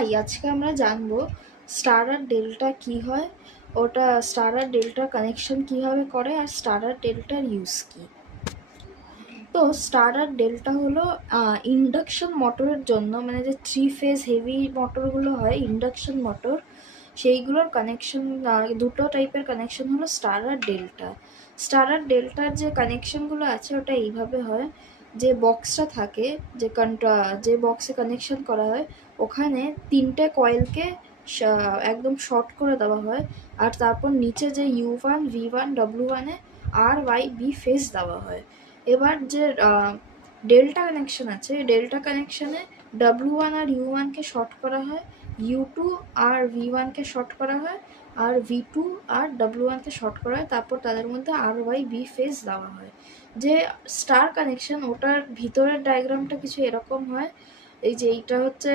High, আজকে আমরা জানবো স্টার আর ডেল্টা কি হয়, ওটা স্টার আর ডেল্টার কানেকশন কিভাবে করে, আর স্টার আর ডেল্টার ইউজ কি। তো স্টার আর ডেল্টা হলো ইন্ডাকশন মোটরের জন্য, মানে যে 3 ফেজ হেভি মোটরগুলো হয় ইন্ডাকশন মোটর, সেইগুলোর কানেকশন, দুটো টাইপের কানেকশন হলো স্টার আর ডেল্টা। স্টার আর ডেল্টার যে কানেকশনগুলো আছে ওটা এইভাবে হয়, যে বক্সটা থাকে, যে বক্সে কানেকশন করা হয় ওখানে 3টে কয়েলকে একদম শর্ট করে দেওয়া হয়, আর তারপর নিচে যে U1 V1 W1-এ RYB ফেজ দেওয়া হয়। এবার যে ডেল্টা কানেকশন আছে, ডেল্টা কানেকশনে W1 আর U1-কে শর্ট করা হয়, U2 আর V1-কে শর্ট করা হয়, আর V2 আর W1-কে শর্ট করা হয়, তারপর তাদের মধ্যে RYB ফেজ দেওয়া হয়। যে স্টার কানেকশন, ওটার ভিতরের ডায়াগ্রামটা কিছু এরকম হয়, এই যে এইটা হচ্ছে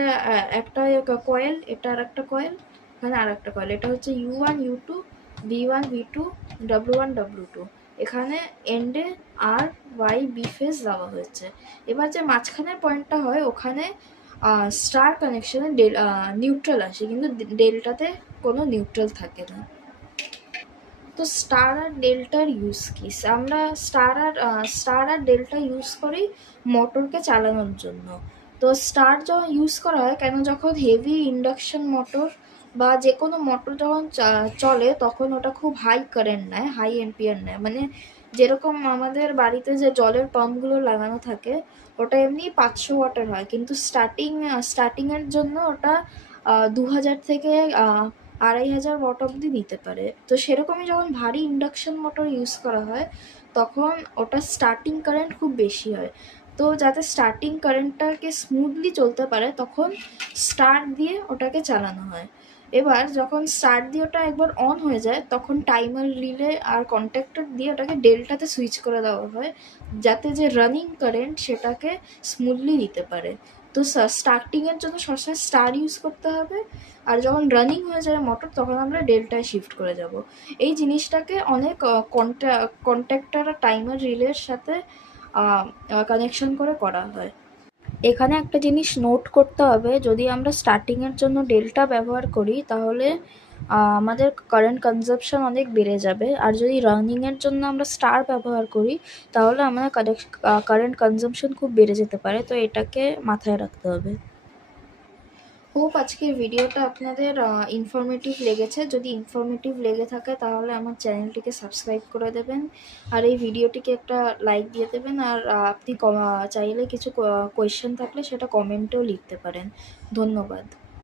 একটা কয়েল, এটা আর একটা কয়েল, এখানে আর একটা কয়েল, এটা হচ্ছে U1 U2 V1 V2 W1 W2, এখানে এন্ডে RYB ফেজ দেওয়া হয়েছে। এবার যে মাঝখানের পয়েন্টটা হয় ওখানে স্টার কানেকশনে নিউট্রাল আসে, কিন্তু ডেল্টাতে কোনো নিউট্রাল থাকে না। তো স্টার আর ডেল্টার ইউজ কি? আমরা স্টার আর ডেল্টা ইউজ করি মোটরকে চালানোর জন্য। তো স্টার যখন ইউজ করা হয় কেন, যখন হেভি ইন্ডাকশন মোটর বা যে কোনো মোটর যখন চলে তখন ওটা খুব হাই কারেন্ট নেয়, হাই এম্পিয়ার নেয়। মানে যেরকম আমাদের বাড়িতে যে জলের পাম্পগুলো লাগানো থাকে ওটা এমনি 500 ওয়াটের হয়, কিন্তু স্টার্টিংয়ের জন্য ওটা 2000 থেকে 2500 ওয়াট অবধি নিতে পারে। তো সেরকমই যখন ভারী ইন্ডাকশন মোটর ইউজ করা হয় তখন ওটা স্টার্টিং কারেন্ট খুব বেশি হয়। তো যাতে স্টার্টিং কারেন্টটাকে স্মুথলি চলতে পারে তখন স্টার্ট দিয়ে ওটাকে চালানো হয়। এবার যখন স্টার্ট দিয়ে ওটা একবার অন হয়ে যায় তখন টাইমার রিলে আর কন্ট্যাক্টর দিয়ে ওটাকে ডেল্টাতে সুইচ করে দেওয়া হয়, যাতে যে রানিং কারেন্ট সেটাকে স্মুথলি দিতে পারে। তো স্টার্টিংয়ের জন্য সবসময় স্টার ইউজ করতে হবে, আর যখন রানিং হয়ে যাবে মোটর তখন আমরা ডেল্টায় শিফট করে যাব। এই জিনিসটাকে অনেক কন্ট্যাক্টর আর টাইমার রিলের সাথে কানেকশন করে করা হয়। এখানে একটা জিনিস নোট করতে হবে, যদি আমরা স্টার্টিংয়ের জন্য ডেল্টা ব্যবহার করি তাহলে আমাদের কারেন্ট কনজাম্পশন অনেক বেড়ে যাবে, আর যদি রানিংয়ের জন্য আমরা স্টার ব্যবহার করি তাহলে আমাদের কারেন্ট কনজাম্পশন খুব বেড়ে যেতে পারে। তো এটাকে মাথায় রাখতে হবে। হোপ আজকের ভিডিওটা আপনাদের ইনফরমেটিভ লেগেছে। যদি ইনফরমেটিভ লেগে থাকে তাহলে আমার চ্যানেলটিকে সাবস্ক্রাইব করে দেবেন, আর এই ভিডিওটিকে একটা লাইক দিয়ে দেবেন, আর আপনি চাইলে কিছু কোয়েশ্চেন থাকলে সেটা কমেন্টেও লিখতে পারেন। ধন্যবাদ।